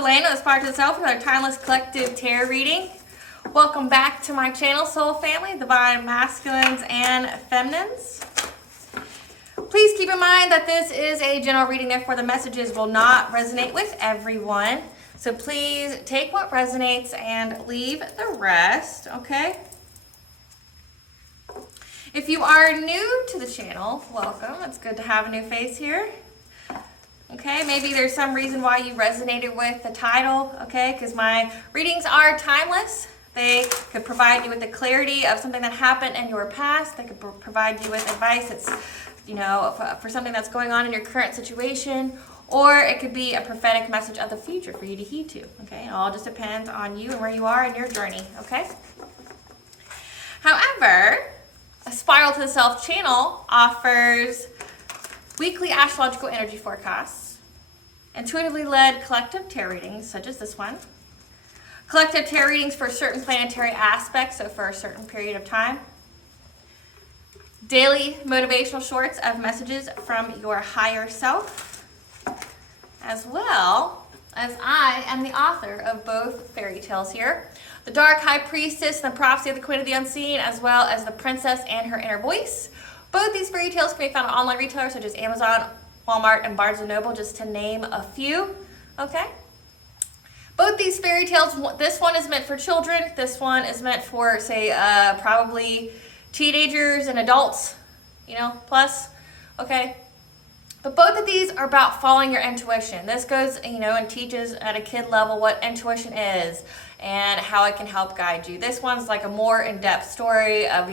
Elaine with Aspire to the Self with our timeless collective tarot reading. Welcome back to my channel, Soul Family, Divine Masculines and Feminines. Please keep in mind that this is a general reading, therefore the messages will not resonate with everyone. So please take what resonates and leave the rest, okay? If you are new to the channel, welcome. It's good to have a new face here. Okay, maybe there's some reason why you resonated with the title, okay? Because my readings are timeless. They could provide you with the clarity of something that happened in your past. They could provide you with advice that's, for something that's going on in your current situation. Or it could be a prophetic message of the future for you to heed to, okay? It all just depends on you and where you are in your journey, okay? However, a Spiral to the Self channel offers weekly astrological energy forecasts, intuitively led collective tarot readings, such as this one, collective tarot readings for certain planetary aspects, so for a certain period of time, daily motivational shorts of messages from your higher self, as well as I am the author of both fairy tales here, The Dark High Priestess and the Prophecy of the Queen of the Unseen, as well as The Princess and Her Inner Voice. Both these fairy tales can be found on online retailers such as Amazon, Walmart, and Barnes & Noble, just to name a few, okay? Both these fairy tales, this one is meant for children, this one is meant for, say, probably teenagers and adults, plus, okay? But both of these are about following your intuition. This goes, and teaches at a kid level what intuition is and how it can help guide you. This one's like a more in-depth story of,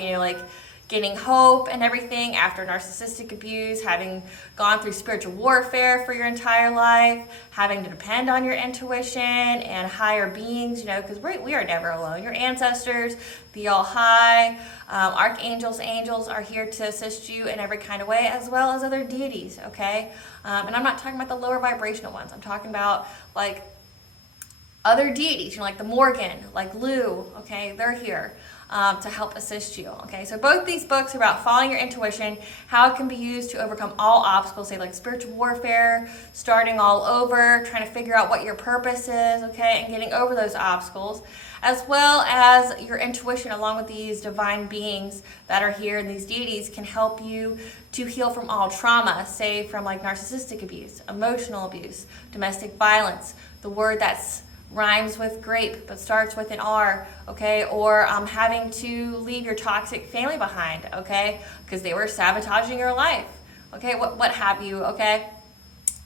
getting hope and everything after narcissistic abuse, having gone through spiritual warfare for your entire life, having to depend on your intuition and higher beings, because we are never alone. Your ancestors, the All High, archangels, angels are here to assist you in every kind of way, as well as other deities, okay? And I'm not talking about the lower vibrational ones. I'm talking about like other deities, like the Morgan, like Lou, okay? They're here to help assist you, okay? So both these books are about following your intuition, how it can be used to overcome all obstacles, say like spiritual warfare, starting all over, trying to figure out what your purpose is, okay, and getting over those obstacles, as well as your intuition along with these divine beings that are here, and these deities can help you to heal from all trauma, say from like narcissistic abuse, emotional abuse, domestic violence, the word that's rhymes with grape but starts with an R, okay, or having to leave your toxic family behind, okay, because they were sabotaging your life, okay, what have you, okay,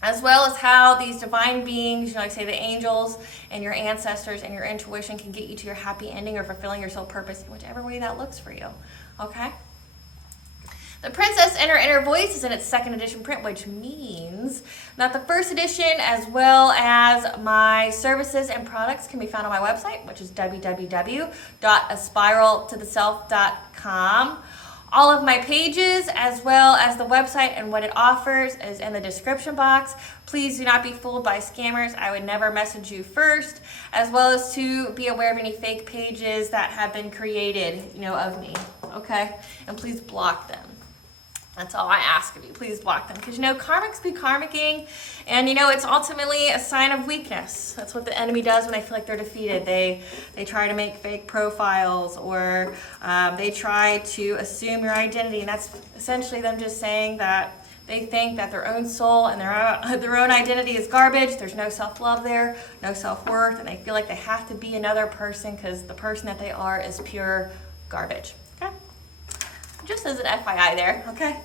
as well as how these divine beings, like say the angels and your ancestors and your intuition can get you to your happy ending or fulfilling your soul purpose in whichever way that looks for you, okay. The Princess and Her Inner Voice is in its second edition print, which means that the first edition, as well as my services and products, can be found on my website, which is www.aspiraltotheself.com. All of my pages, as well as the website and what it offers, is in the description box. Please do not be fooled by scammers. I would never message you first, as well as to be aware of any fake pages that have been created, of me, okay? And please block them. That's all I ask of you. Please block them. Because, karmics be karmicking. And, it's ultimately a sign of weakness. That's what the enemy does when they feel like they're defeated. They try to make fake profiles, or they try to assume your identity. And that's essentially them just saying that they think that their own soul and their own identity is garbage. There's no self-love there, no self-worth. And they feel like they have to be another person because the person that they are is pure garbage. Okay? Just as an FYI there, okay?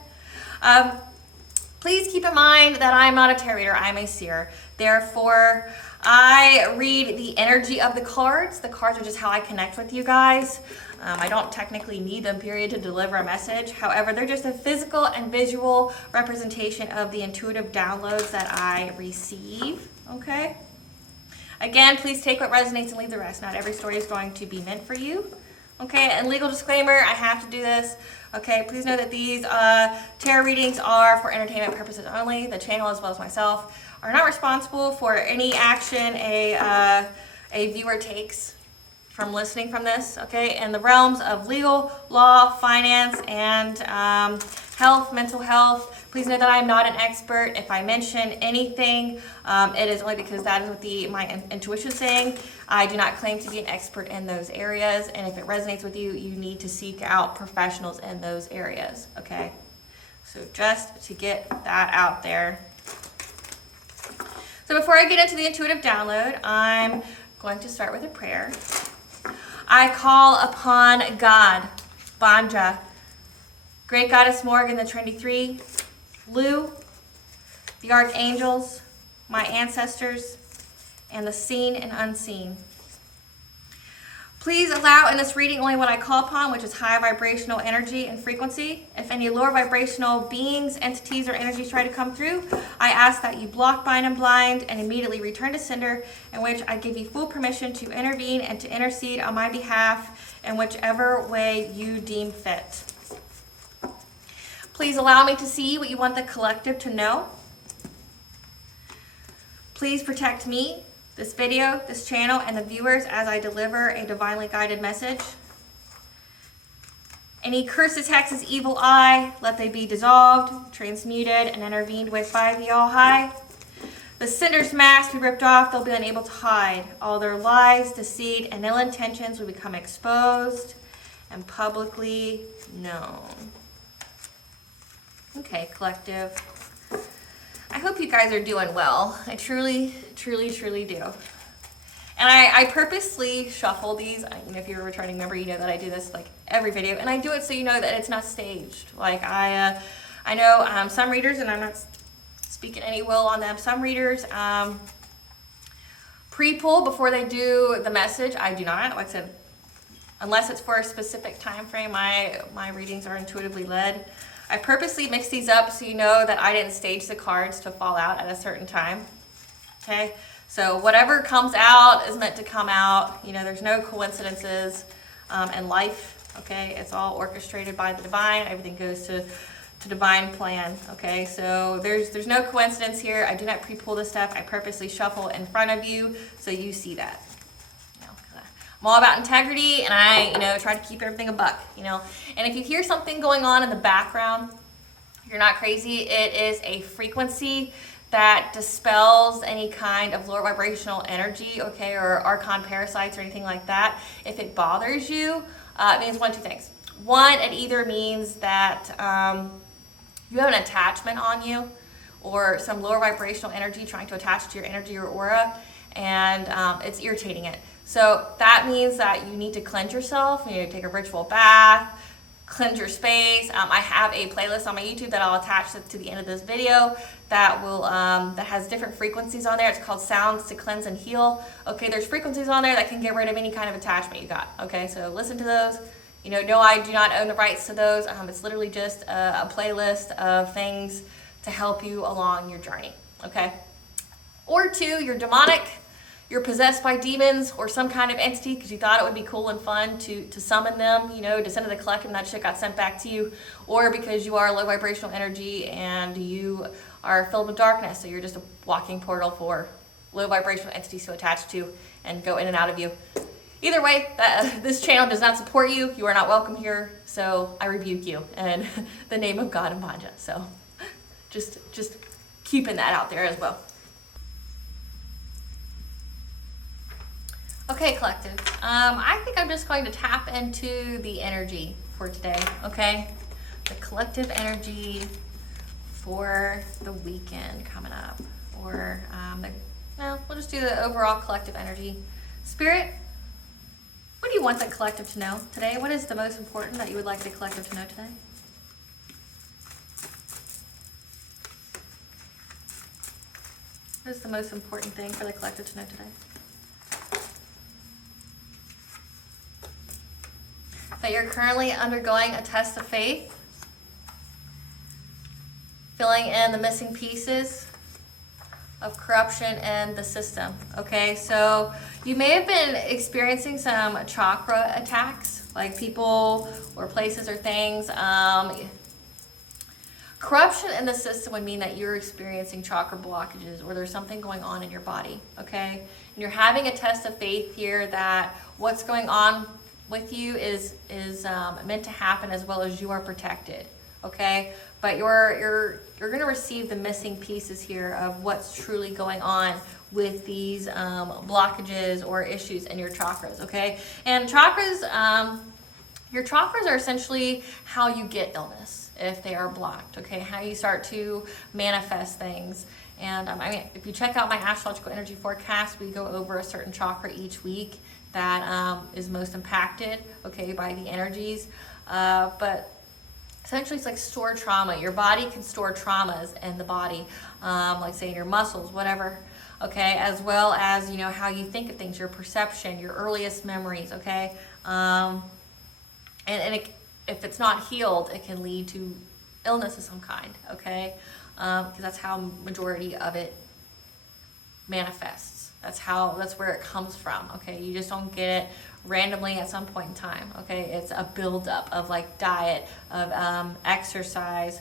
Please keep in mind that I'm not a tarot reader, I'm a seer. Therefore, I read the energy of the cards. The cards are just how I connect with you guys. I don't technically need them, period, to deliver a message. However, they're just a physical and visual representation of the intuitive downloads that I receive, okay? Again, please take what resonates and leave the rest. Not every story is going to be meant for you. Okay, and legal disclaimer, I have to do this. Okay, please know that these tarot readings are for entertainment purposes only. The channel, as well as myself, are not responsible for any action a viewer takes from listening from this, okay? In the realms of legal, law, finance, and health, mental health, Please know that I am not an expert. If I mention anything, it is only because that is what my intuition is saying. I do not claim to be an expert in those areas, and if it resonates with you, you need to seek out professionals in those areas, okay? So just to get that out there. So before I get into the intuitive download, I'm going to start with a prayer. I call upon God, Banja, Great Goddess Morgan, the Trinity Three, Lu, the archangels, my ancestors, and the seen and unseen. Please allow in this reading only what I call upon, which is high vibrational energy and frequency. If any lower vibrational beings, entities, or energies try to come through, I ask that you block, bind, and blind, and immediately return to sender, in which I give you full permission to intervene and to intercede on my behalf in whichever way you deem fit. Please allow me to see what you want the collective to know. Please protect me, this video, this channel, and the viewers as I deliver a divinely guided message. Any curses, hexes, evil eye, let they be dissolved, transmuted, and intervened with by the All High. The sinner's mask be ripped off, they'll be unable to hide. All their lies, deceit, and ill intentions will become exposed and publicly known. Okay, collective. I hope you guys are doing well. I truly, truly, truly do. And I purposely shuffle these. If you're a returning member, you know that I do this like every video. And I do it so you know that it's not staged. Like I know some readers, and I'm not speaking any will on them, some readers pre-pull before they do the message. I do not. Like I said, unless it's for a specific time frame, my readings are intuitively led. I purposely mix these up so you know that I didn't stage the cards to fall out at a certain time. Okay, so whatever comes out is meant to come out. You know, there's no coincidences in life. Okay, it's all orchestrated by the divine. Everything goes to divine plan. Okay, so there's no coincidence here. I do not pre-pull this stuff. I purposely shuffle in front of you so you see that. I'm all about integrity, and I, try to keep everything a buck, And if you hear something going on in the background, you're not crazy. It is a frequency that dispels any kind of lower vibrational energy, okay, or archon parasites or anything like that. If it bothers you, it means one of two things. One, it either means that you have an attachment on you, or some lower vibrational energy trying to attach to your energy or aura, and it's irritating it. So that means that you need to cleanse yourself. You need to take a ritual bath, cleanse your space. I have a playlist on my YouTube that I'll attach to the end of this video that will that has different frequencies on there. It's called Sounds to Cleanse and Heal. Okay, there's frequencies on there that can get rid of any kind of attachment you got. Okay, so listen to those. No, I do not own the rights to those. It's literally just a playlist of things to help you along your journey. Okay, or two, you're demonic. You're possessed by demons or some kind of entity because you thought it would be cool and fun to summon them, to send to the collective, and that shit got sent back to you, or because you are low vibrational energy and you are filled with darkness, so you're just a walking portal for low vibrational entities to attach to and go in and out of you. Either way, this channel does not support you. You are not welcome here, so I rebuke you in the name of God and Banja. So just keeping that out there as well. Okay, collective. I think I'm just going to tap into the energy for today, okay? The collective energy for the weekend coming up. Or, we'll just do the overall collective energy. Spirit, what do you want the collective to know today? What is the most important that you would like the collective to know today? What is the most important thing for the collective to know today? That you're currently undergoing a test of faith, filling in the missing pieces of corruption in the system. Okay, so you may have been experiencing some chakra attacks, like people or places or things. Corruption in the system would mean that you're experiencing chakra blockages, or there's something going on in your body. Okay, and you're having a test of faith here that what's going on with you is meant to happen, as well as you are protected. okay? But you're going to receive the missing pieces here of what's truly going on with these blockages or issues in your chakras, okay? And chakras, your chakras are essentially how you get illness if they are blocked, okay? How you start to manifest things. And I mean, if you check out my astrological energy forecast, we go over a certain chakra each week that is most impacted, okay, by the energies. But essentially, it's like stored trauma. Your body can store traumas in the body, like say in your muscles, whatever, okay, as well as, you know, how you think of things, your perception, your earliest memories, okay? If it's not healed, it can lead to illness of some kind, okay? Because that's how majority of it manifests. That's where it comes from, okay? You just don't get it randomly at some point in time, okay? It's a buildup of like diet, of exercise,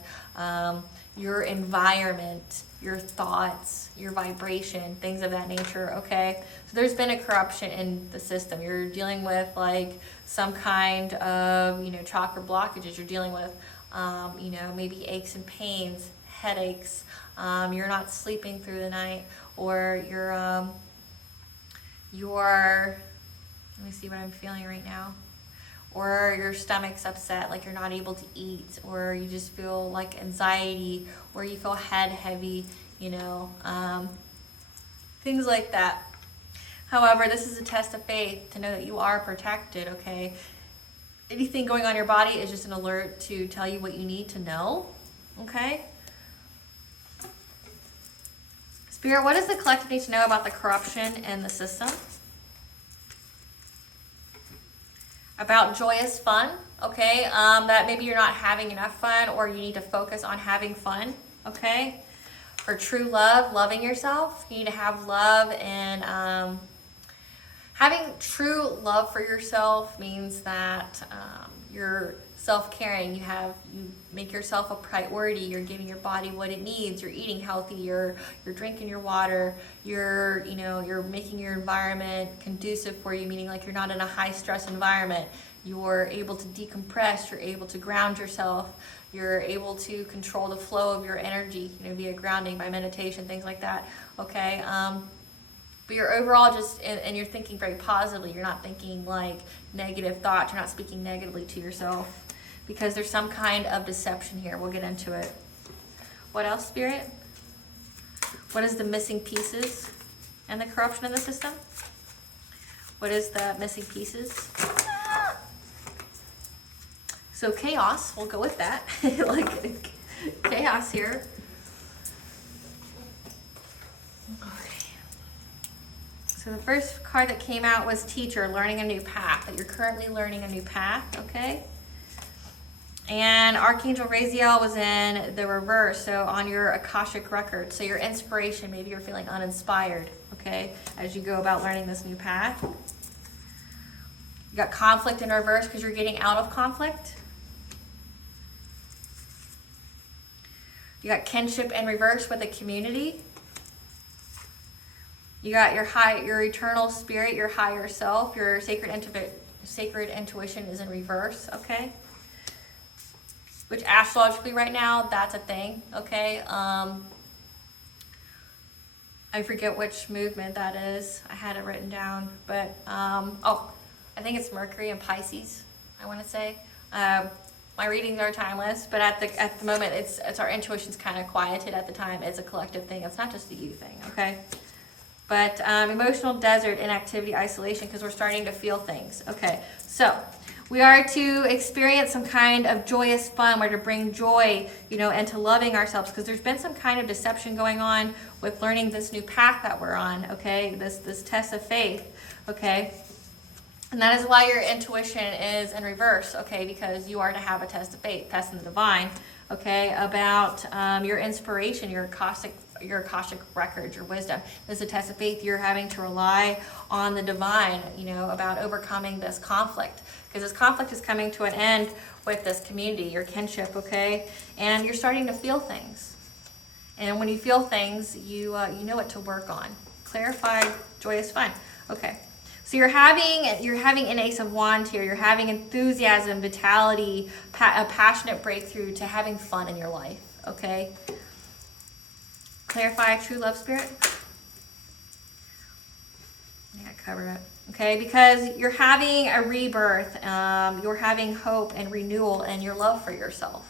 your environment, your thoughts, your vibration, things of that nature, okay? So there's been a corruption in the system. You're dealing with like some kind of, you know, chakra blockages. You're dealing with, you know, maybe aches and pains, headaches. You're not sleeping through the night, or let me see what I'm feeling right now. Or your stomach's upset, like you're not able to eat, or you just feel like anxiety, or you feel head heavy, you know, things like that. However, this is a test of faith to know that you are protected, okay? Anything going on in your body is just an alert to tell you what you need to know, okay? Spirit, what does the collective need to know about the corruption in the system? About joyous fun, okay? That maybe you're not having enough fun, or you need to focus on having fun, okay? For true love, loving yourself, you need to have love, and having true love for yourself means that you're self-caring, you make yourself a priority, you're giving your body what it needs, you're eating healthy, you're drinking your water, you're making your environment conducive for you, meaning like you're not in a high stress environment, you're able to decompress, you're able to ground yourself, you're able to control the flow of your energy, you know, via grounding, by meditation, things like that, okay? But you're overall just, and you're thinking very positively, you're not thinking like negative thoughts, you're not speaking negatively to yourself, because there's some kind of deception here. We'll get into it. What else, Spirit? What is the missing pieces and the corruption in the system? What is the missing pieces? So chaos, we'll go with that. Like chaos here. Okay. So the first card that came out was teacher, learning a new path, that you're currently learning a new path, okay? And Archangel Raziel was in the reverse, so on your Akashic record. So your inspiration, maybe you're feeling uninspired, okay, as you go about learning this new path. You got conflict in reverse because you're getting out of conflict. You got kinship in reverse with the community. You got your eternal spirit, your higher self, your sacred intuition is in reverse, okay? Which astrologically right now, that's a thing, okay? I forget which movement that is. I had it written down, but, I think it's Mercury and Pisces, I want to say. My readings are timeless, but at the moment, it's our intuition's kind of quieted at the time. It's a collective thing. It's not just a you thing, okay? But emotional desert, inactivity, isolation, because we're starting to feel things. Okay, so we are to experience some kind of joyous fun. We're to bring joy, into loving ourselves, because there's been some kind of deception going on with learning this new path that we're on, okay? This test of faith, okay? And that is why your intuition is in reverse, okay? Because you are to have a test of faith, test in the divine, okay? About your inspiration, your Akashic records, your wisdom. This is a test of faith. You're having to rely on the divine, about overcoming this conflict. Because this conflict is coming to an end with this community, your kinship, okay? And you're starting to feel things. And when you feel things, you know what to work on. Clarify, joyous, fun. Okay. So you're having an Ace of Wands here. You're having enthusiasm, vitality, a passionate breakthrough to having fun in your life, okay? Clarify true love spirit. Yeah, cover it. Okay, because you're having a rebirth, you're having hope and renewal and your love for yourself.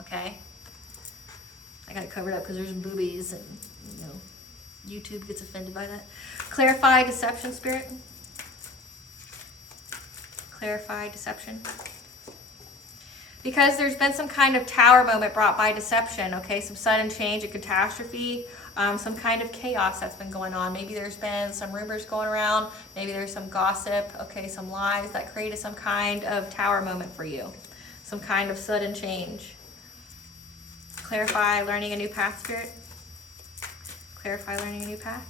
Okay? I got it covered up because there's boobies and, you know, YouTube gets offended by that. Clarify deception spirit. Clarify deception. Because there's been some kind of tower moment brought by deception, okay? Some sudden change, a catastrophe, some kind of chaos that's been going on. Maybe there's been some rumors going around. Maybe there's some gossip, okay, some lies that created some kind of tower moment for you. Some kind of sudden change. Clarify learning a new path, spirit. Clarify learning a new path.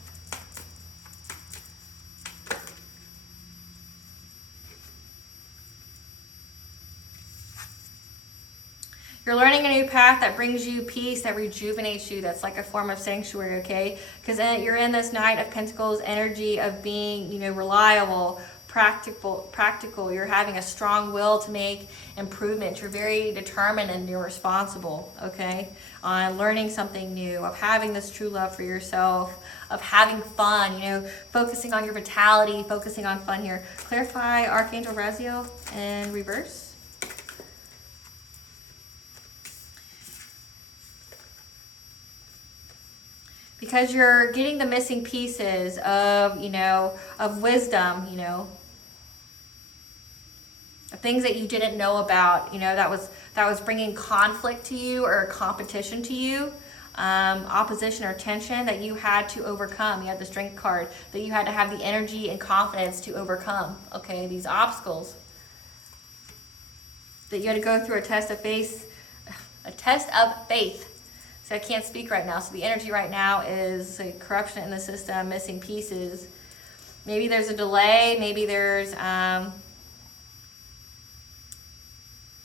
You're learning a new path that brings you peace, that rejuvenates you, that's like a form of sanctuary, okay? Because you're in this Knight of Pentacles energy of being, you know, reliable, practical. You're having a strong will to make improvements. You're very determined and you're responsible, okay? On learning something new, of having this true love for yourself, of having fun, you know, focusing on your vitality, focusing on fun here. Clarify Archangel Raziel in reverse. Because you're getting the missing pieces of, you know, of wisdom, you know, things that you didn't know about, you know, that was bringing conflict to you or competition to you, opposition or tension that you had to overcome. You had the Strength card, that you had to have the energy and confidence to overcome, okay, these obstacles. That you had to go through a test of faith, So I can't speak right now. So the energy right now is a corruption in the system, missing pieces. Maybe there's a delay. Maybe there's,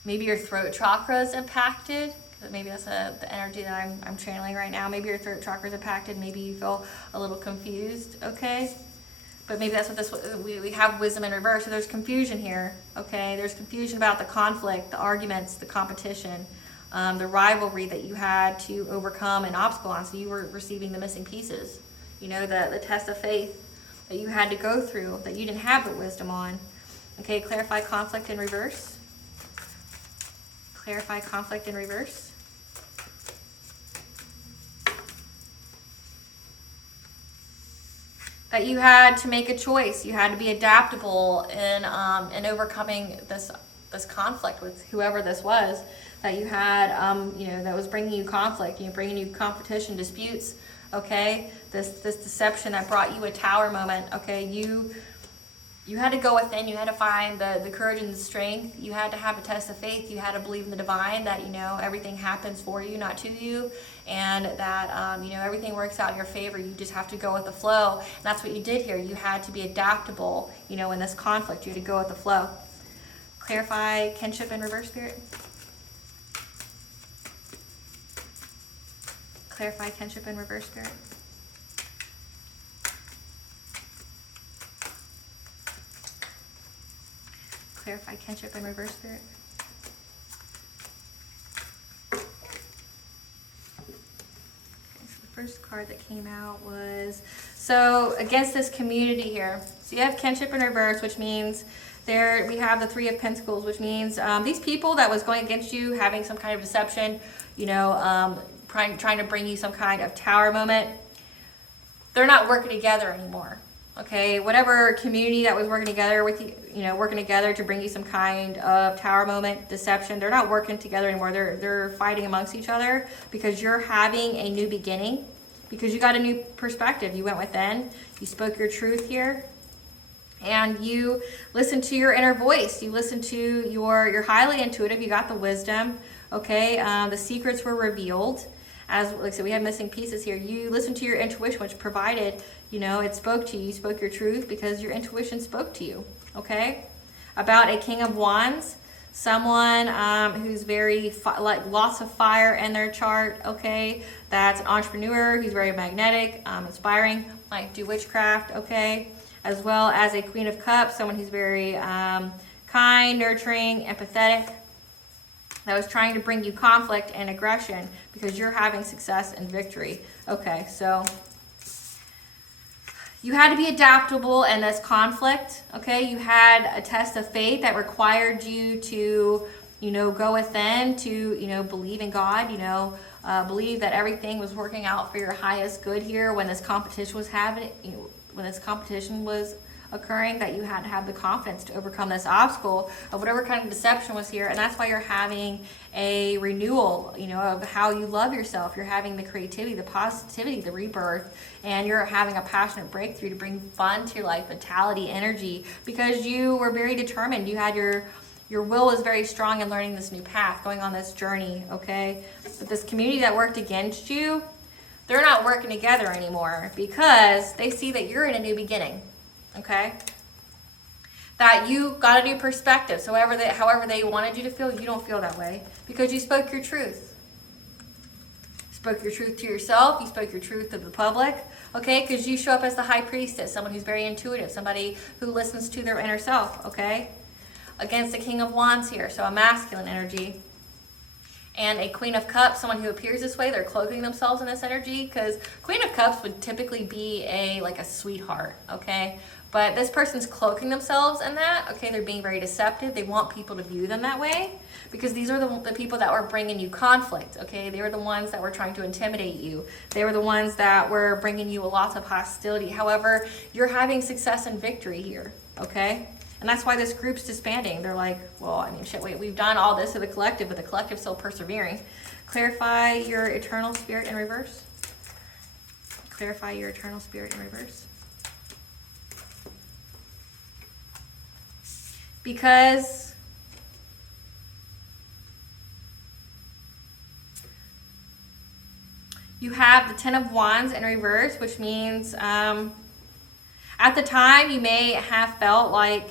maybe your throat chakra is impacted. Maybe that's the energy that I'm channeling right now. Maybe your throat chakra is impacted. Maybe you feel a little confused, okay? But maybe that's what we have wisdom in reverse. So there's confusion here, okay? There's confusion about the conflict, the arguments, the competition. The rivalry that you had to overcome an obstacle on, so you were receiving the missing pieces. You know, the test of faith that you had to go through, that you didn't have the wisdom on. Okay, clarify conflict in reverse. Clarify conflict in reverse. That you had to make a choice. You had to be adaptable in overcoming this conflict with whoever this was that you had, you know, that was bringing you conflict, you know, bringing you competition, disputes, okay? This deception that brought you a tower moment, okay? You had to go within, you had to find the courage and the strength, you had to have a test of faith, you had to believe in the divine, that, you know, everything happens for you, not to you, and that, you know, everything works out in your favor. You just have to go with the flow. And that's what you did here. You had to be adaptable, you know, in this conflict. You had to go with the flow. Clarify kinship in reverse, spirit. Clarify kinship in reverse, spirit. Clarify kinship in reverse, spirit. Okay, so the first card that came out was, so against this community here. So you have kinship in reverse, which means there we have the Three of Pentacles, which means these people that was going against you, having some kind of deception, you know, trying to bring you some kind of tower moment, they're not working together anymore. Okay, whatever community that was working together with you, you know, working together to bring you some kind of tower moment, deception, they're not working together anymore. They're fighting amongst each other because you're having a new beginning, because you got a new perspective. You went within, you spoke your truth here, and you listened to your inner voice. You listened to you're highly intuitive. You got the wisdom. Okay, the secrets were revealed. As like I said, we have missing pieces here. You listened to your intuition, which provided, you know, it spoke to you. You spoke your truth because your intuition spoke to you. Okay, about a King of Wands, someone who's very like lots of fire in their chart. Okay, that's an entrepreneur who's very magnetic, inspiring, might do witchcraft. Okay. as well as a Queen of Cups, someone who's very kind, nurturing, empathetic, that was trying to bring you conflict and aggression because you're having success and victory. Okay, so you had to be adaptable in this conflict, okay? You had a test of faith that required you to, go within, to, believe in God, believe that everything was working out for your highest good here when this competition was occurring, that you had to have the confidence to overcome this obstacle of whatever kind of deception was here. And that's why you're having a renewal, of how you love yourself. You're having the creativity, the positivity, the rebirth, and you're having a passionate breakthrough to bring fun to your life, vitality, energy, because you were very determined. You had your will was very strong in learning this new path, going on this journey, okay? But this community that worked against you, they're not working together anymore because they see that you're in a new beginning. Okay, that you got a new perspective. So however they wanted you to feel, you don't feel that way because you spoke your truth. You spoke your truth to yourself. You spoke your truth to the public. Okay, because you show up as the high priestess, someone who's very intuitive, somebody who listens to their inner self. Okay, against the King of Wands here, so a masculine energy. And a Queen of Cups, someone who appears this way, they're cloaking themselves in this energy because Queen of Cups would typically be like a sweetheart, okay? But this person's cloaking themselves in that, okay? They're being very deceptive. They want people to view them that way because these are the people that were bringing you conflict, okay? They were the ones that were trying to intimidate you. They were the ones that were bringing you a lot of hostility. However, you're having success and victory here, okay? And that's why this group's disbanding. They're like, well, I mean, shit, wait, we've done all this to the collective, but the collective's still persevering. Clarify your eternal spirit in reverse. Clarify your eternal spirit in reverse. Because you have the Ten of Wands in reverse, which means at the time you may have felt like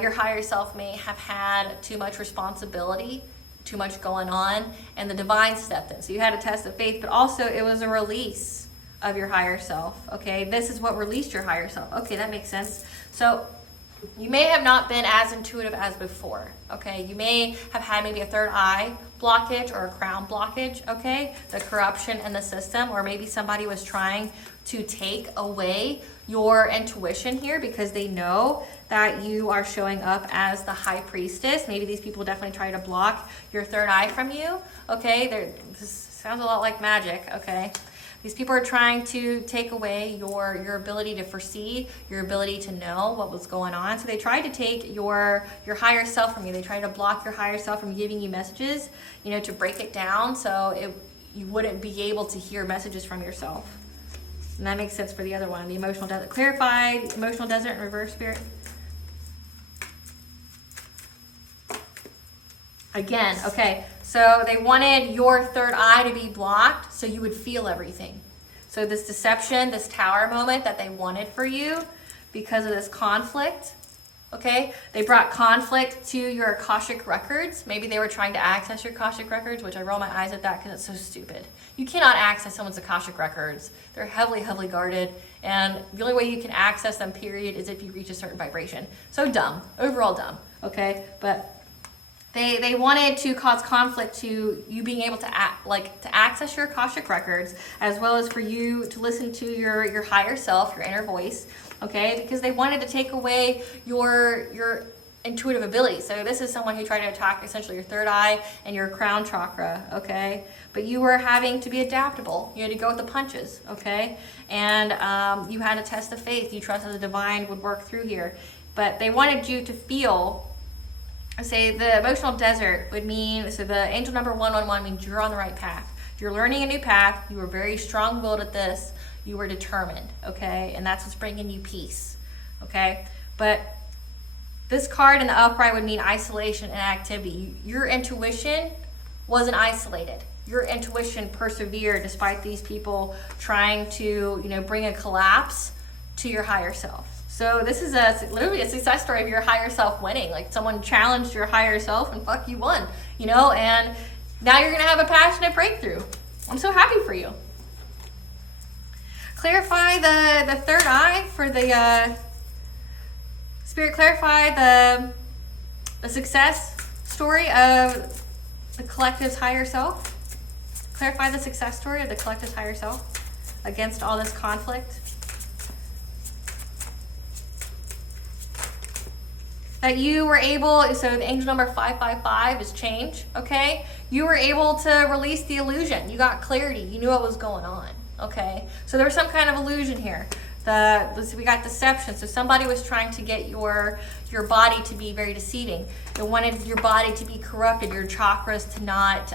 your higher self may have had too much responsibility, too much going on, and the divine stepped in. So you had a test of faith, but also it was a release of your higher self, okay? This is what released your higher self. Okay, that makes sense. So you may have not been as intuitive as before, okay? You may have had maybe a third eye blockage or a crown blockage, okay? The corruption in the system, or maybe somebody was trying to take away your intuition here because they know that you are showing up as the high priestess. Maybe these people definitely try to block your third eye from you, okay? This sounds a lot like magic, okay? These people are trying to take away your ability to foresee, your ability to know what was going on. So they tried to take your higher self from you. They tried to block your higher self from giving you messages, to break it down so you wouldn't be able to hear messages from yourself. And that makes sense for the other one, the emotional desert. Clarify emotional desert in reverse, spirit. Again, okay, so they wanted your third eye to be blocked so you would feel everything. So this deception, this tower moment that they wanted for you because of this conflict, okay? They brought conflict to your Akashic records. Maybe they were trying to access your Akashic records, which I roll my eyes at that because it's so stupid. You cannot access someone's Akashic records. They're heavily, heavily guarded, and the only way you can access them, period, is if you reach a certain vibration. So dumb, overall dumb, okay? But They wanted to cause conflict to you being able to access your Akashic records, as well as for you to listen to your higher self, your inner voice, okay? Because they wanted to take away your intuitive ability. So this is someone who tried to attack essentially your third eye and your crown chakra, okay? But you were having to be adaptable. You had to go with the punches, okay? And you had a test of faith. You trusted the divine would work through here. But they wanted you to feel. Say the emotional desert would mean, so the angel number 111 means you're on the right path. You're learning a new path. You were very strong-willed at this. You were determined, okay? And that's what's bringing you peace, okay? But this card in the upright would mean isolation and activity. Your intuition wasn't isolated. Your intuition persevered despite these people trying to, bring a collapse to your higher self. So this is literally a success story of your higher self winning. Like someone challenged your higher self and fuck, you won, and now you're going to have a passionate breakthrough. I'm so happy for you. Clarify the third eye for the Spirit, clarify the success story of the collective's higher self. Clarify the success story of the collective's higher self against all this conflict. That you were able, so the angel number 555 is change, okay? You were able to release the illusion. You got clarity. You knew what was going on, okay? So there was some kind of illusion here. We got deception. So somebody was trying to get your body to be very deceiving. They wanted your body to be corrupted, your chakras to not,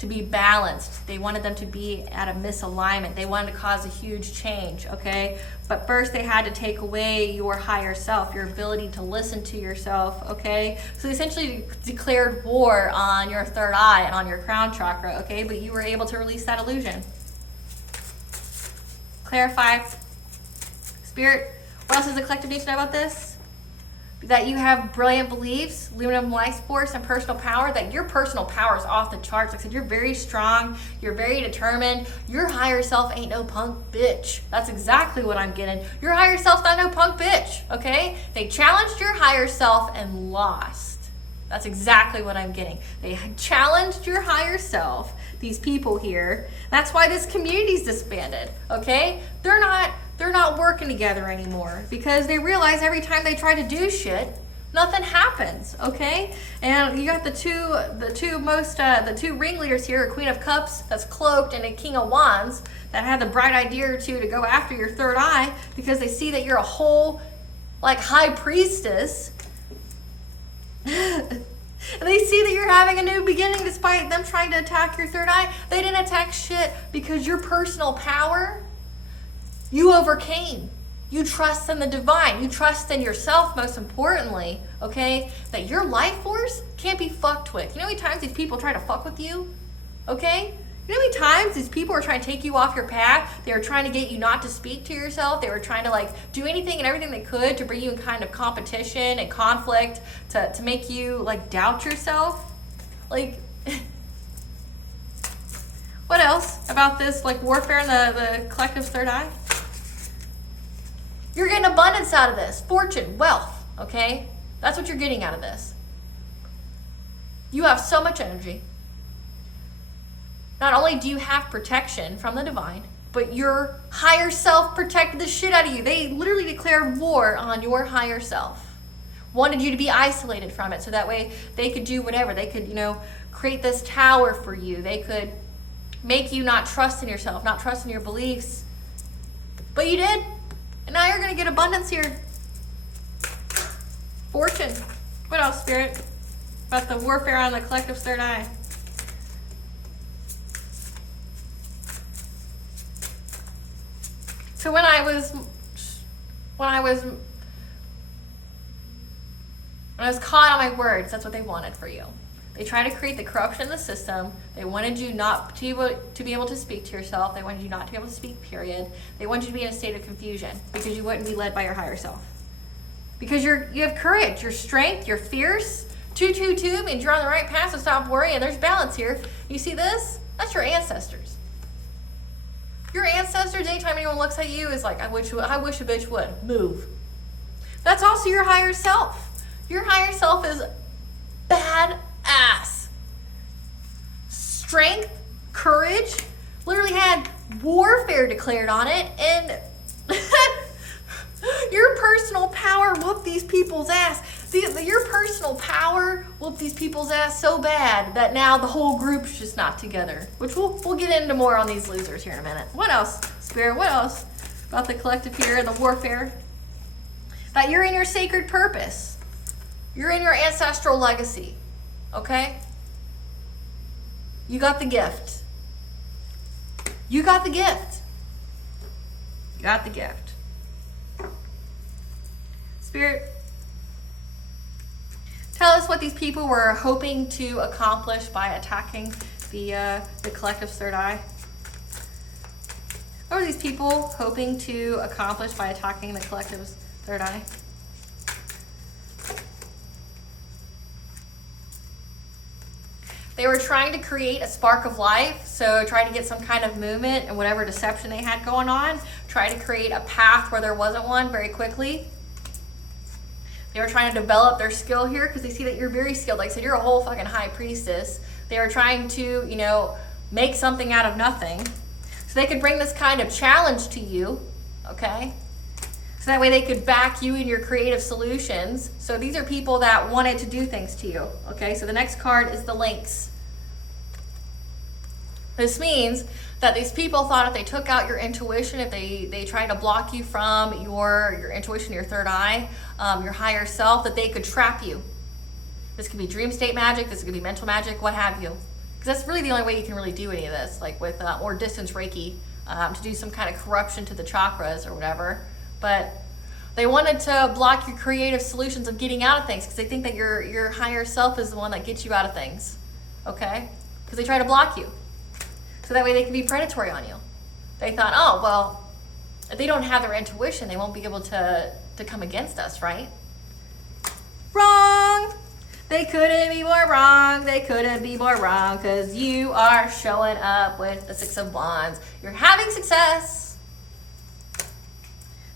to be balanced. They wanted them to be at a misalignment. They wanted to cause a huge change, okay? But first they had to take away your higher self, your ability to listen to yourself, okay? So they essentially declared war on your third eye and on your crown chakra, okay? But you were able to release that illusion. Clarify. Spirit, what else does the collective need to know about this? That you have brilliant beliefs, luminum life force, and personal power, that your personal power is off the charts. Like I said, you're very strong, you're very determined. Your higher self ain't no punk bitch. That's exactly what I'm getting. Your higher self's not no punk bitch, okay? They challenged your higher self and lost. That's exactly what I'm getting. They challenged your higher self, these people here. That's why this community's disbanded, okay? They're not working together anymore because they realize every time they try to do shit, nothing happens, okay? And you got the two ringleaders here, a Queen of Cups that's cloaked and a King of Wands that had the bright idea or two to go after your third eye because they see that you're a whole, like, high priestess. And they see that you're having a new beginning despite them trying to attack your third eye. They didn't attack shit because your personal power, you overcame. You trust in the divine. You trust in yourself, most importantly, okay? That your life force can't be fucked with. You know how many times these people try to fuck with you? Okay? You know how many times these people are trying to take you off your path? They were trying to get you not to speak to yourself. They were trying to, like, do anything and everything they could to bring you in kind of competition and conflict to make you, like, doubt yourself. Like, what else about this, like, warfare in the collective's third eye? You're getting abundance out of this. Fortune, wealth, okay? That's what you're getting out of this. You have so much energy. Not only do you have protection from the divine, but your higher self protected the shit out of you. They literally declared war on your higher self. Wanted you to be isolated from it so that way they could do whatever. They could, create this tower for you. They could make you not trust in yourself, not trust in your beliefs. But you did. And now you're going to get abundance here. Fortune. What else, Spirit? About the warfare on the collective's third eye. So when I was caught on my words, that's what they wanted for you. They tried to create the corruption in the system. They wanted you not to be able to speak to yourself. They wanted you not to be able to speak, period. They wanted you to be in a state of confusion because you wouldn't be led by your higher self. Because you have courage, your strength, you're fierce. 222 means you're on the right path, so stop worrying. There's balance here. You see this? That's your ancestors. Your ancestors, anytime anyone looks at you, is like, I wish a bitch would. Move. That's also your higher self. Your higher self is badass. Strength, courage, literally had warfare declared on it, and your personal power whooped these people's ass. Your personal power whooped these people's ass so bad that now the whole group's just not together. Which we'll get into more on these losers here in a minute. What else, Spirit? What else about the collective here, the warfare? That you're in your sacred purpose. You're in your ancestral legacy. Okay? You got the gift. You got the gift. You got the gift. Spirit, tell us what these people were hoping to accomplish by attacking the collective's third eye. What were these people hoping to accomplish by attacking the collective's third eye? They were trying to create a spark of life, so try to get some kind of movement and whatever deception they had going on. Try to create a path where there wasn't one very quickly. They were trying to develop their skill here because they see that you're very skilled. Like I said, you're a whole fucking high priestess. They are trying to, you know, make something out of nothing. So they could bring this kind of challenge to you, okay? So that way they could back you in your creative solutions. So these are people that wanted to do things to you, okay? So the next card is the Lynx. This means that these people thought if they took out your intuition, if they tried to block you from your intuition, your third eye, your higher self, that they could trap you. This could be dream state magic, this could be mental magic, what have you. Because that's really the only way you can really do any of this, like with or distance Reiki, to do some kind of corruption to the chakras or whatever. But they wanted to block your creative solutions of getting out of things because they think that your higher self is the one that gets you out of things, okay? Because they try to block you. So that way they can be predatory on you. They thought, oh, well, if they don't have their intuition, they won't be able to come against us, right? Wrong! They couldn't be more wrong. They couldn't be more wrong because you are showing up with the Six of Wands. You're having success.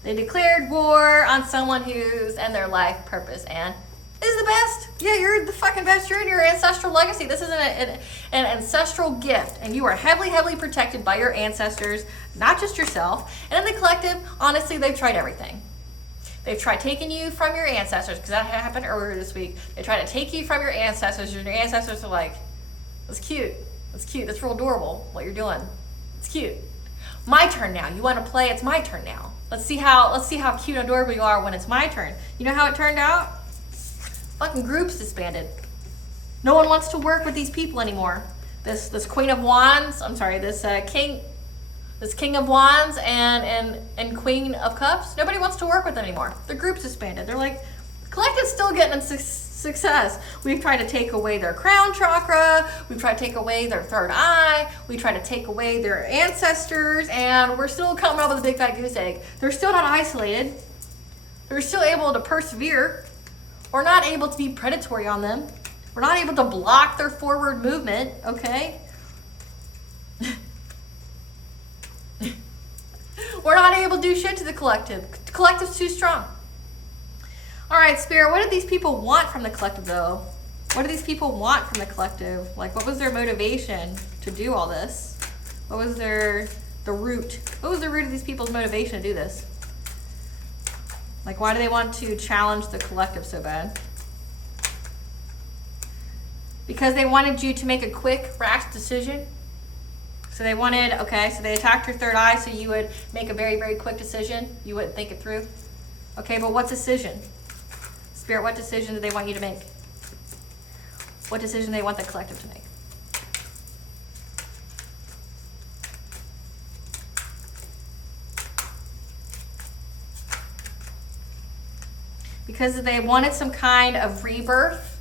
They declared war on someone who's in their life purpose and is the best. Yeah, you're the fucking best. You're in your ancestral legacy. This is an ancestral gift, and you are heavily, heavily protected by your ancestors, not just yourself. And in the collective, honestly, they've tried everything. They've tried taking you from your ancestors, because that happened earlier this week. They tried to take you from your ancestors, and your ancestors are like, that's cute. That's cute. That's real adorable, what you're doing. It's cute. My turn now. You want to play? It's my turn now. Let's see how cute and adorable you are when it's my turn. You know how it turned out? Fucking groups disbanded. No one wants to work with these people anymore. This Queen of Wands, I'm sorry, this King of Wands and Queen of Cups, nobody wants to work with them anymore. The group's disbanded. They're like, collective's still getting success. We've tried to take away their crown chakra. We've tried to take away their third eye. We tried to take away their ancestors, and we're still coming up with a big fat goose egg. They're still not isolated. They're still able to persevere. We're not able to be predatory on them. We're not able to block their forward movement, okay? We're not able to do shit to the collective. The collective's too strong. All right, Spirit, what did these people want from the collective, though? What do these people want from the collective? Like, what was their motivation to do all this? What was the root? What was the root of these people's motivation to do this? Like, why do they want to challenge the collective so bad? Because they wanted you to make a quick, rash decision. So they wanted, okay, so they attacked your third eye so you would make a very, very quick decision. You wouldn't think it through. Okay, but what decision? Spirit, what decision do they want you to make? What decision do they want the collective to make? Because they wanted some kind of rebirth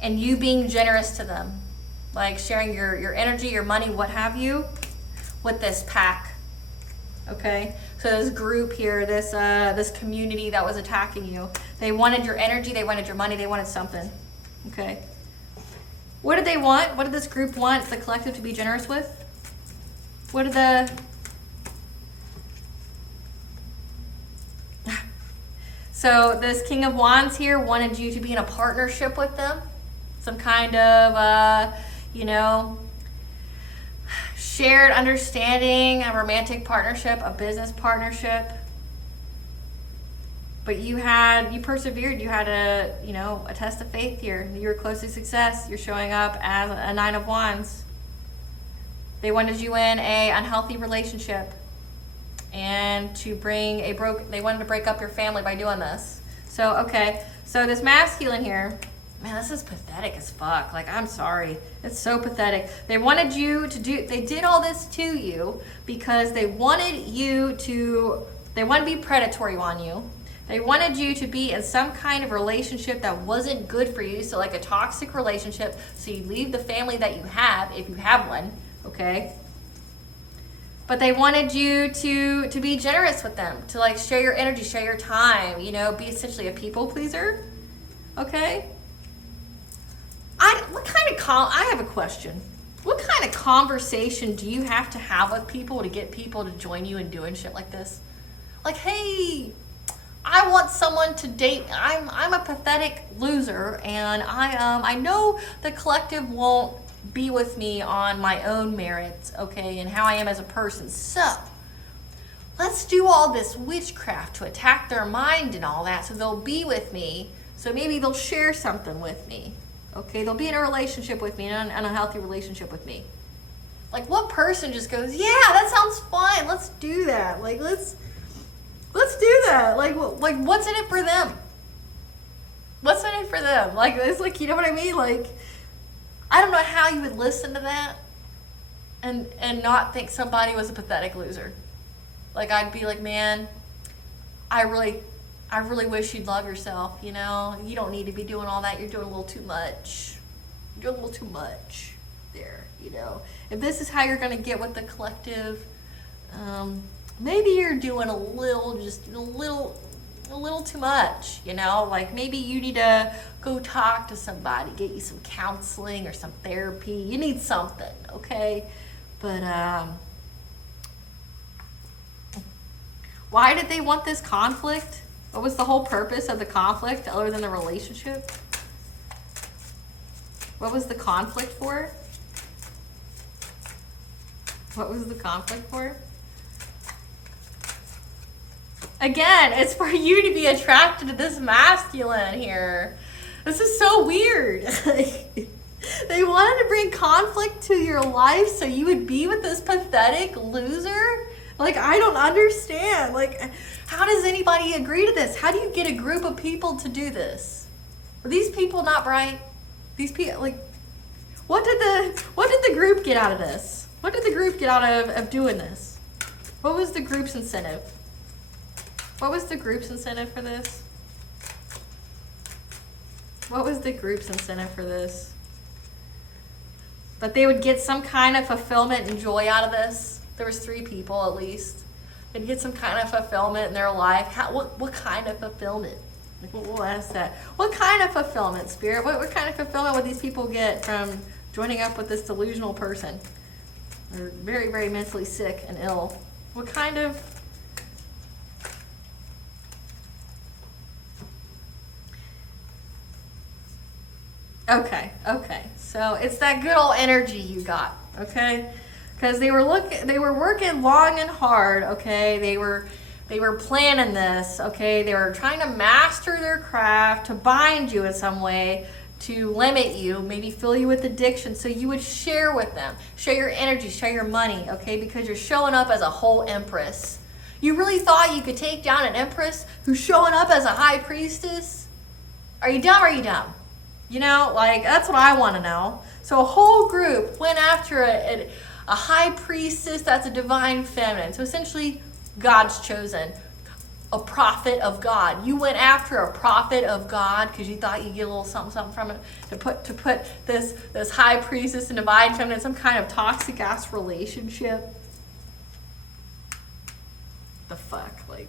and you being generous to them. Like sharing your energy, your money, what have you, with this pack. Okay? So this group here, this community that was attacking you. They wanted your energy, they wanted your money, they wanted something. Okay? What did they want? What did this group want the collective to be generous with? What did the... So this King of Wands here wanted you to be in a partnership with them. Some kind of, shared understanding, a romantic partnership, a business partnership. But you persevered. You had a test of faith here. You were close to success. You're showing up as a Nine of Wands. They wanted you in a unhealthy relationship. And they wanted to break up your family by doing this. So, okay. So this masculine here, man, this is pathetic as fuck. Like, I'm sorry. It's so pathetic. They wanted you to they did all this to you because they wanted to be predatory on you. They wanted you to be in some kind of relationship that wasn't good for you. So like a toxic relationship. So you leave the family that you have, if you have one, okay? But they wanted you to be generous with them, to like share your energy, share your time, be essentially a people pleaser. Okay? I have a question. What kind of conversation do you have to have with people to get people to join you in doing shit like this? Like, hey, I want someone to date. I'm a pathetic loser, and I know the collective won't be with me on my own merits, okay, and how I am as a person. So let's do all this witchcraft to attack their mind and all that, so they'll be with me. So maybe they'll share something with me, okay? They'll be in a relationship with me, in a healthy relationship with me. Like, what person just goes, yeah, that sounds fun. Let's do that. Like, let's do that. Like, what's in it for them? What's in it for them? Like, it's like, you know what I mean? Like, I don't know how you would listen to that and not think somebody was a pathetic loser. Like, I'd be like, man, I really wish you'd love yourself, you know? You don't need to be doing all that. You're doing a little too much. You're doing a little too much there, you know? If this is how you're going to get with the collective, maybe you're doing a little too much, you know? Like, maybe you need to go talk to somebody, get you some counseling or some therapy. You need something, okay? But why did they want this conflict? What was the whole purpose of the conflict other than the relationship? What was the conflict for? What was the conflict for? Again, it's for you to be attracted to this masculine here. This is so weird. They wanted to bring conflict to your life so you would be with this pathetic loser? Like, I don't understand. Like, how does anybody agree to this? How do you get a group of people to do this? Are these people not bright? These people, like, what did the group get out of this? What did the group get out of doing this? What was the group's incentive? What was the group's incentive for this? What was the group's incentive for this? That they would get some kind of fulfillment and joy out of this? There was 3 people at least. They'd get some kind of fulfillment in their life. What kind of fulfillment? Like, we'll ask that. What kind of fulfillment, Spirit? What kind of fulfillment would these people get from joining up with this delusional person? They're very, very mentally sick and ill. What kind of... Okay. So it's that good old energy you got, okay? Because they were working long and hard, okay? They were planning this, okay? They were trying to master their craft, to bind you in some way, to limit you, maybe fill you with addiction, so you would share with them, share your energy, share your money, okay? Because you're showing up as a whole empress. You really thought you could take down an empress who's showing up as a high priestess? Are you dumb or are you dumb? You know, like, that's what I want to know. So a whole group went after a high priestess that's a divine feminine. So essentially, God's chosen. A prophet of God. You went after a prophet of God because you thought you'd get a little something from it to put this high priestess and divine feminine in some kind of toxic ass relationship. The fuck, like,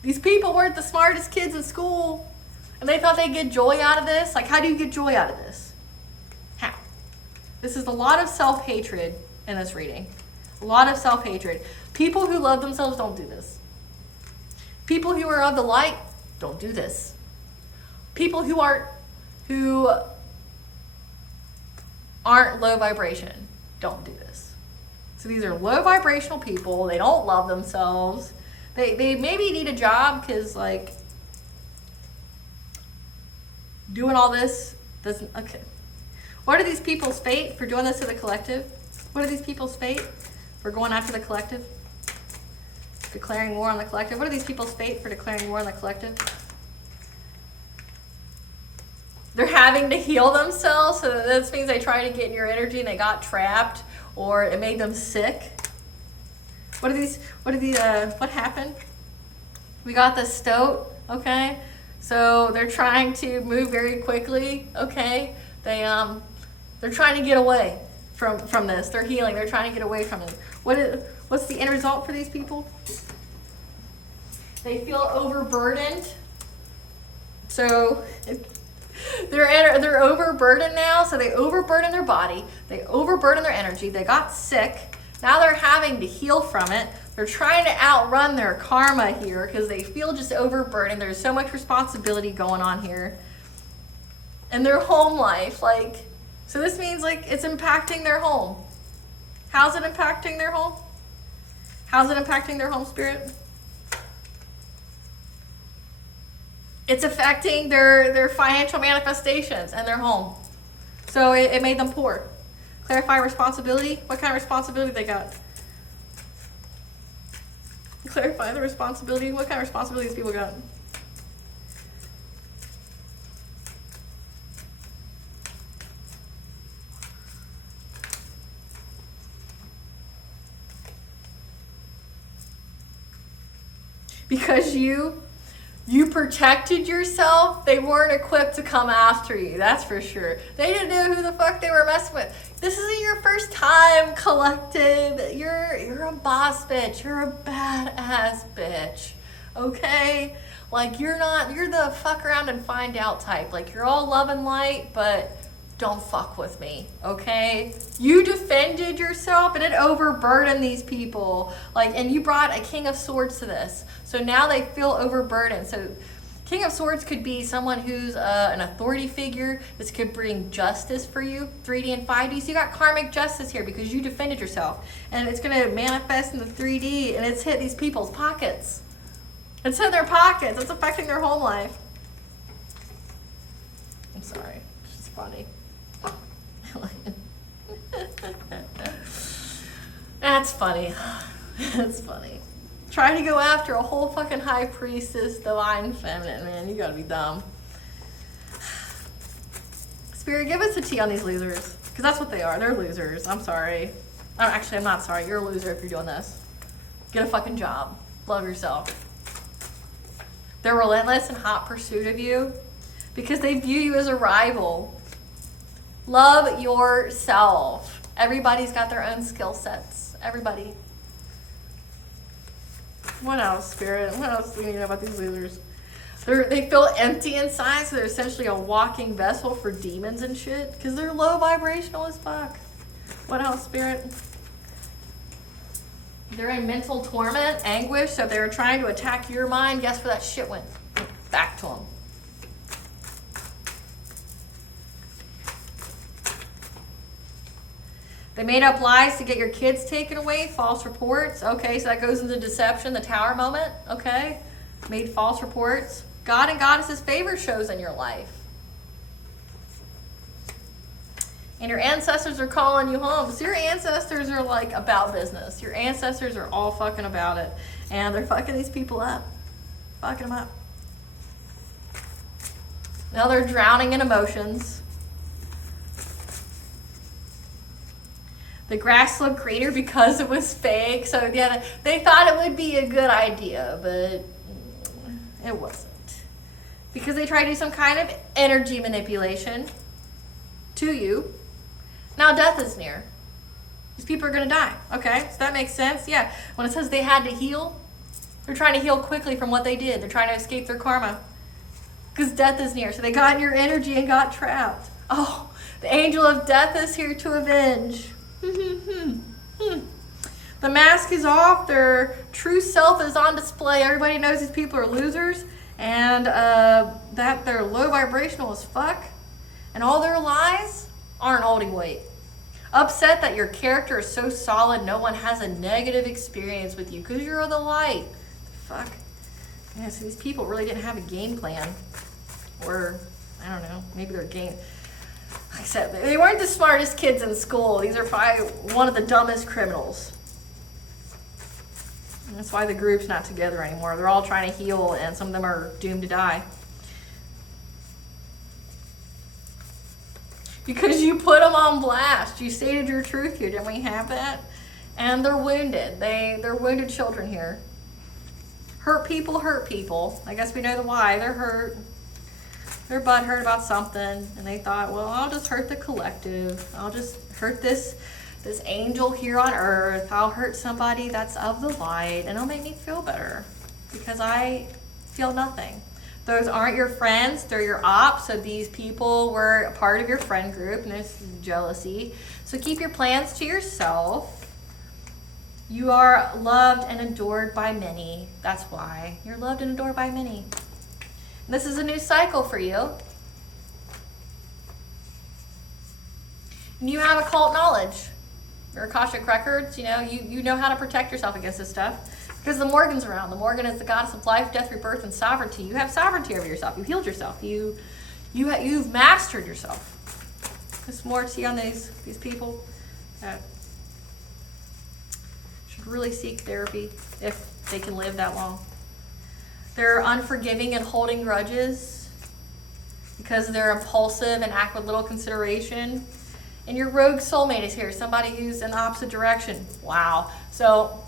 these people weren't the smartest kids in school, and they thought they'd get joy out of this. Like, how do you get joy out of this? How? This is a lot of self-hatred in this reading. A lot of self-hatred. People who love themselves don't do this. People who are of the light don't do this. People who aren't low vibration don't do this. So these are low vibrational people. They don't love themselves. They maybe need a job because, like, doing all this doesn't, okay. What are these people's fate for doing this to the collective? What are these people's fate for going after the collective? Declaring war on the collective. What are these people's fate for declaring war on the collective? They're having to heal themselves, so that means they tried to get in your energy and they got trapped, or it made them sick. What happened? We got the stoat, okay? So they're trying to move very quickly, okay? They're trying to get away from this. They're healing. They're trying to get away from it. What's the end result for these people? They feel overburdened. So they're overburdened now. So they overburden their body. They overburden their energy. They got sick. Now they're having to heal from it. They're trying to outrun their karma here because they feel just overburdened. There's so much responsibility going on here. And their home life, like, so this means like it's impacting their home. How's it impacting their home? How's it impacting their home, Spirit? It's affecting their financial manifestations and their home. So it made them poor. Clarify responsibility. What kind of responsibility they got? Clarify the responsibility. What kind of responsibilities people got? Because you protected yourself, they weren't equipped to come after you, that's for sure. They didn't know who the fuck they were messing with. This isn't your first time, collective. You're a boss bitch. You're a badass bitch. Okay? Like, you're the fuck around and find out type. Like, you're all love and light, but don't fuck with me, okay? You defended yourself and it overburdened these people. Like, and you brought a King of Swords to this. So now they feel overburdened. So King of Swords could be someone who's an authority figure. This could bring justice for you, 3D and 5D. So you got karmic justice here because you defended yourself. And it's gonna manifest in the 3D and it's hit these people's pockets. It's hit their pockets. It's affecting their home life. I'm sorry, it's just funny. That's funny. That's funny. Try to go after a whole fucking high priestess, divine feminine, man. You gotta be dumb. Spirit, give us a tea on these losers. Because that's what they are. They're losers. I'm sorry. Actually, I'm not sorry. You're a loser if you're doing this. Get a fucking job. Love yourself. They're relentless and hot pursuit of you because they view you as a rival. Love yourself. Everybody's got their own skill sets. Everybody. What else, Spirit? What else do you need to know about these losers? They feel empty inside, so they're essentially a walking vessel for demons and shit because they're low vibrational as fuck. What else, Spirit? They're in mental torment, anguish, so if they were trying to attack your mind, guess where that shit went? Back to them. They made up lies to get your kids taken away, false reports. Okay, so that goes into deception, the tower moment. Okay, made false reports. God and Goddess's favor shows in your life. And your ancestors are calling you home. So your ancestors are like about business. Your ancestors are all fucking about it. And they're fucking these people up. Fucking them up. Now they're drowning in emotions. The grass looked greener because it was fake. So yeah, they thought it would be a good idea, but it wasn't. Because they tried to do some kind of energy manipulation to you. Now death is near. These people are going to die. Okay, so that makes sense. Yeah, when it says they had to heal, they're trying to heal quickly from what they did. They're trying to escape their karma. Because death is near. So they got in your energy and got trapped. Oh, the angel of death is here to avenge. The mask is off. Their true self is on display. Everybody knows these people are losers. And that they're low vibrational as fuck. And all their lies aren't holding weight. Upset that your character is so solid no one has a negative experience with you because you're the light. Fuck. Yeah, so these people really didn't have a game plan. Or, I don't know, maybe their game... Like I said, they weren't the smartest kids in school. These are probably one of the dumbest criminals. And that's why the group's not together anymore. They're all trying to heal and some of them are doomed to die. Because you put them on blast. You stated your truth here. Didn't we have that? And they're wounded. They're wounded children here. Hurt people hurt people. I guess we know the why. They're hurt. They're butthurt about something. And they thought, well, I'll just hurt the collective. I'll just hurt this angel here on earth. I'll hurt somebody that's of the light. And it'll make me feel better. Because I feel nothing. Those aren't your friends, they're your ops. So these people were a part of your friend group and there's jealousy. So keep your plans to yourself. You are loved and adored by many. That's why. You're loved and adored by many. This is a new cycle for you. And you have occult knowledge. Your Akashic records, you know how to protect yourself against this stuff. Because the Morgan's around. The Morgan is the goddess of life, death, rebirth, and sovereignty. You have sovereignty over yourself. You've healed yourself. You've mastered yourself. There's more to see on these people that should really seek therapy if they can live that long. They're unforgiving and holding grudges because they're impulsive and act with little consideration. And your rogue soulmate is here, somebody who's in the opposite direction. Wow. So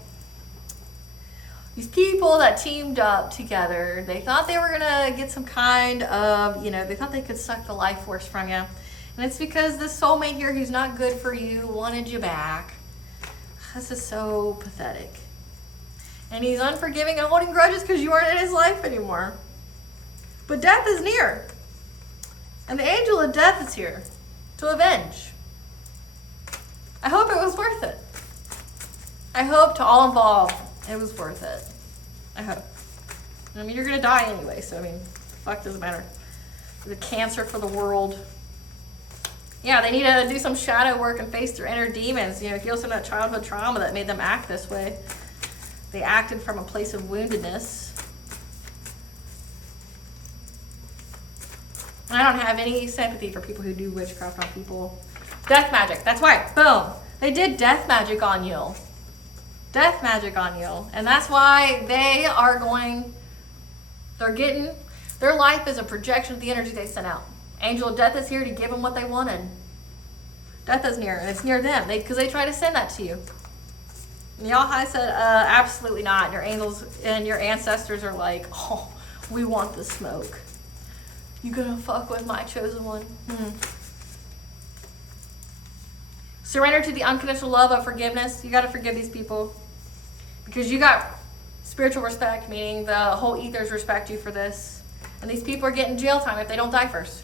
these people that teamed up together, they thought they were going to get some kind of, they thought they could suck the life force from you. And it's because this soulmate here who's not good for you wanted you back. This is so pathetic. And he's unforgiving and holding grudges because you aren't in his life anymore. But death is near. And the angel of death is here to avenge. I hope it was worth it. I hope to all involved it was worth it. I hope. I mean, you're going to die anyway, so fuck, doesn't matter. The cancer for the world. Yeah, they need to do some shadow work and face their inner demons. Heal some of that childhood trauma that made them act this way. They acted from a place of woundedness. I don't have any sympathy for people who do witchcraft on people. Death magic, that's why. Boom. They did death magic on you. Death magic on you. And that's why their life is a projection of the energy they sent out. Angel of death is here to give them what they wanted. Death is near, and it's near them because they try to send that to you. And the All-High said, absolutely not. Your angels and your ancestors are like, oh, we want the smoke. You gonna fuck with my chosen one? Surrender to the unconditional love of forgiveness. You got to forgive these people because you got spiritual respect, meaning the whole ethers respect you for this. And these people are getting jail time if they don't die first.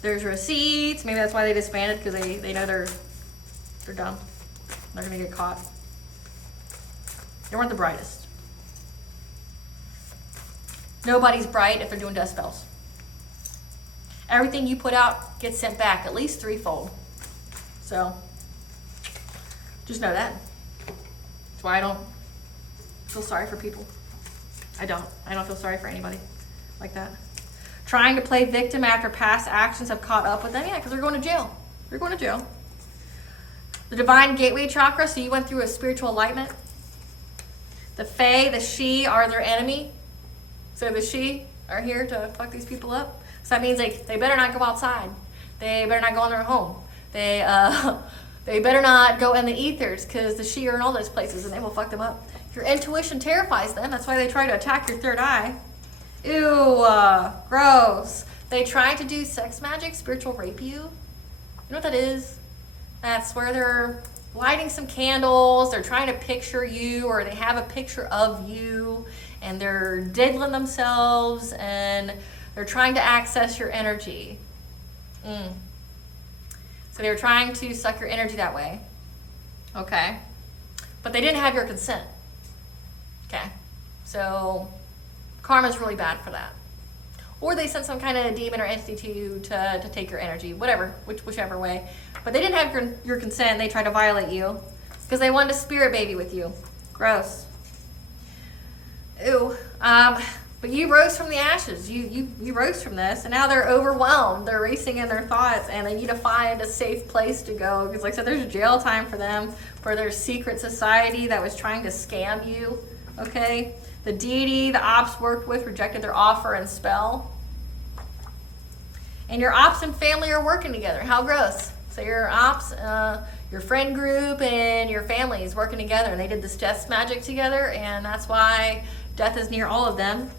There's receipts. Maybe that's why they disbanded, because they know they're dumb. They're going to get caught. They weren't the brightest. Nobody's bright if they're doing death spells. Everything you put out gets sent back at least threefold. So, just know that. That's why I don't feel sorry for people. I don't feel sorry for anybody like that. Trying to play victim after past actions have caught up with them. Yeah, because they're going to jail. They're going to jail. The divine gateway chakra, so you went through a spiritual enlightenment. The Fae, the She are their enemy. So the She are here to fuck these people up. So that means they better not go outside. They better not go in their home. They better not go in the ethers, because the She are in all those places and they will fuck them up. Your intuition terrifies them. That's why they try to attack your third eye. Ew, gross. They try to do sex magic, spiritual rape you. You know what that is? That's where they're lighting some candles, they're trying to picture you, or they have a picture of you, and they're diddling themselves, and they're trying to access your energy. So they were trying to suck your energy that way. Okay. But they didn't have your consent. Okay. So karma's really bad for that. Or they sent some kind of demon or entity to you to take your energy, whichever way. But they didn't have your consent. They tried to violate you because they wanted a spirit baby with you. Gross. Ew. But you rose from the ashes. You rose from this, and now they're overwhelmed. They're racing in their thoughts, and they need to find a safe place to go. Because like I said, there's jail time for them, for their secret society that was trying to scam you. Okay? The deity the ops worked with rejected their offer and spell. And your ops and family are working together. How gross. So your ops, your friend group, and your family is working together. And they did this death magic together. And that's why death is near all of them.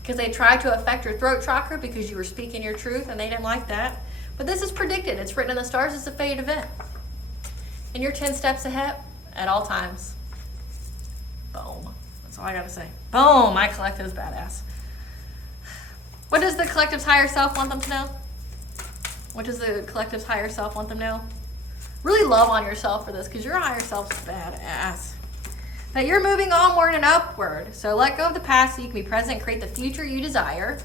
Because they tried to affect your throat chakra because you were speaking your truth. And they didn't like that. But this is predicted. It's written in the stars. It's a fate event. And you're 10 steps ahead at all times. Boom. That's all I gotta say. Boom, my collective is badass. What does the collective's higher self want them to know? What does the collective's higher self want them to know? Really love on yourself for this, because your higher self's badass. That you're moving onward and upward. So let go of the past so you can be present and create the future you desire.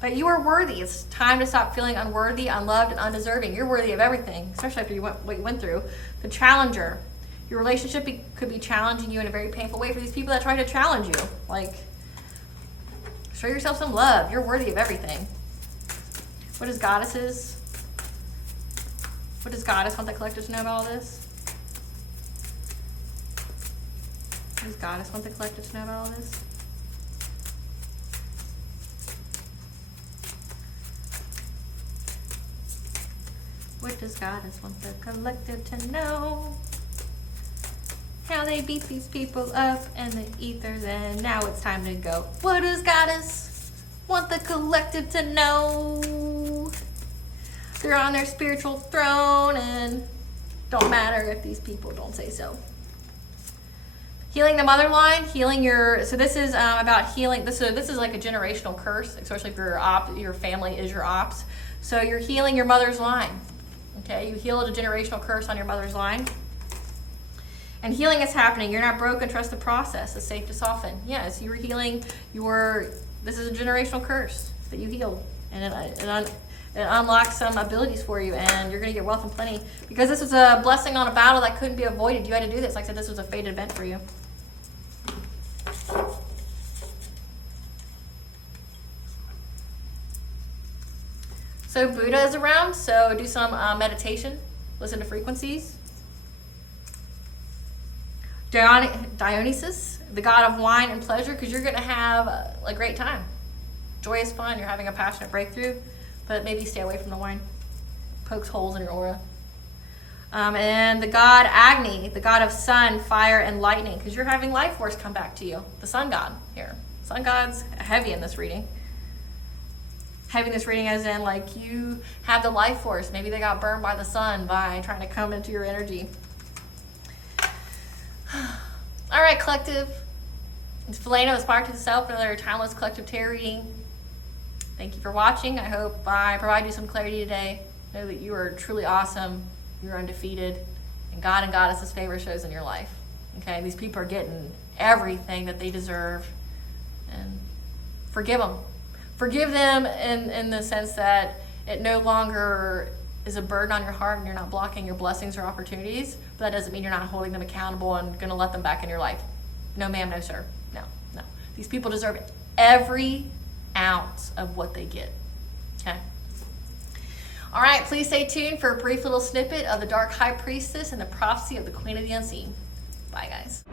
But you are worthy. It's time to stop feeling unworthy, unloved, and undeserving. You're worthy of everything, especially after what you went through. The challenger. Your relationship could be challenging you in a very painful way for these people that try to challenge you. Like, show yourself some love. You're worthy of everything. What is goddesses? What does goddess want the collective to know about all this? What does goddess want the collective to know about all this? What does goddess want the collective to know? How they beat these people up in the ethers, and now it's time to go. What does goddess want the collective to know? They're on their spiritual throne, and don't matter if these people don't say so. Healing the mother line, healing your, so this is about healing, this is like a generational curse, especially if your family is your ops. So you're healing your mother's line, okay? You healed a generational curse on your mother's line. And healing is happening. You're not broken, trust the process. It's safe to soften. Yes, you were healing this is a generational curse that you healed. And it unlocks some abilities for you, and you're gonna get wealth and plenty. Because this was a blessing on a battle that couldn't be avoided. You had to do this. Like I said, this was a fated event for you. So Buddha is around, so do some meditation, listen to frequencies. Dionysus, the god of wine and pleasure, because you're going to have a great time. Joyous fun, you're having a passionate breakthrough, but maybe stay away from the wine. Pokes holes in your aura. And the god Agni, the god of sun, fire, and lightning, because you're having life force come back to you. The sun god here. Sun god's heavy in this reading. Heavy in this reading as in, like, you have the life force. Maybe they got burned by the sun by trying to come into your energy. All right, collective. It's Felena with Spark to the Self, another timeless collective tarot reading. Thank you for watching. I hope I provide you some clarity today. Know that you are truly awesome. You're undefeated. And God and Goddess's favor shows in your life. Okay, these people are getting everything that they deserve. And forgive them. Forgive them in the sense that it no longer is a burden on your heart and you're not blocking your blessings or opportunities, but that doesn't mean you're not holding them accountable and going to let them back in your life. No ma'am, no sir. No. These people deserve every ounce of what they get. Okay? All right, please stay tuned for a brief little snippet of the Dark High Priestess and the prophecy of the Queen of the Unseen. Bye, guys.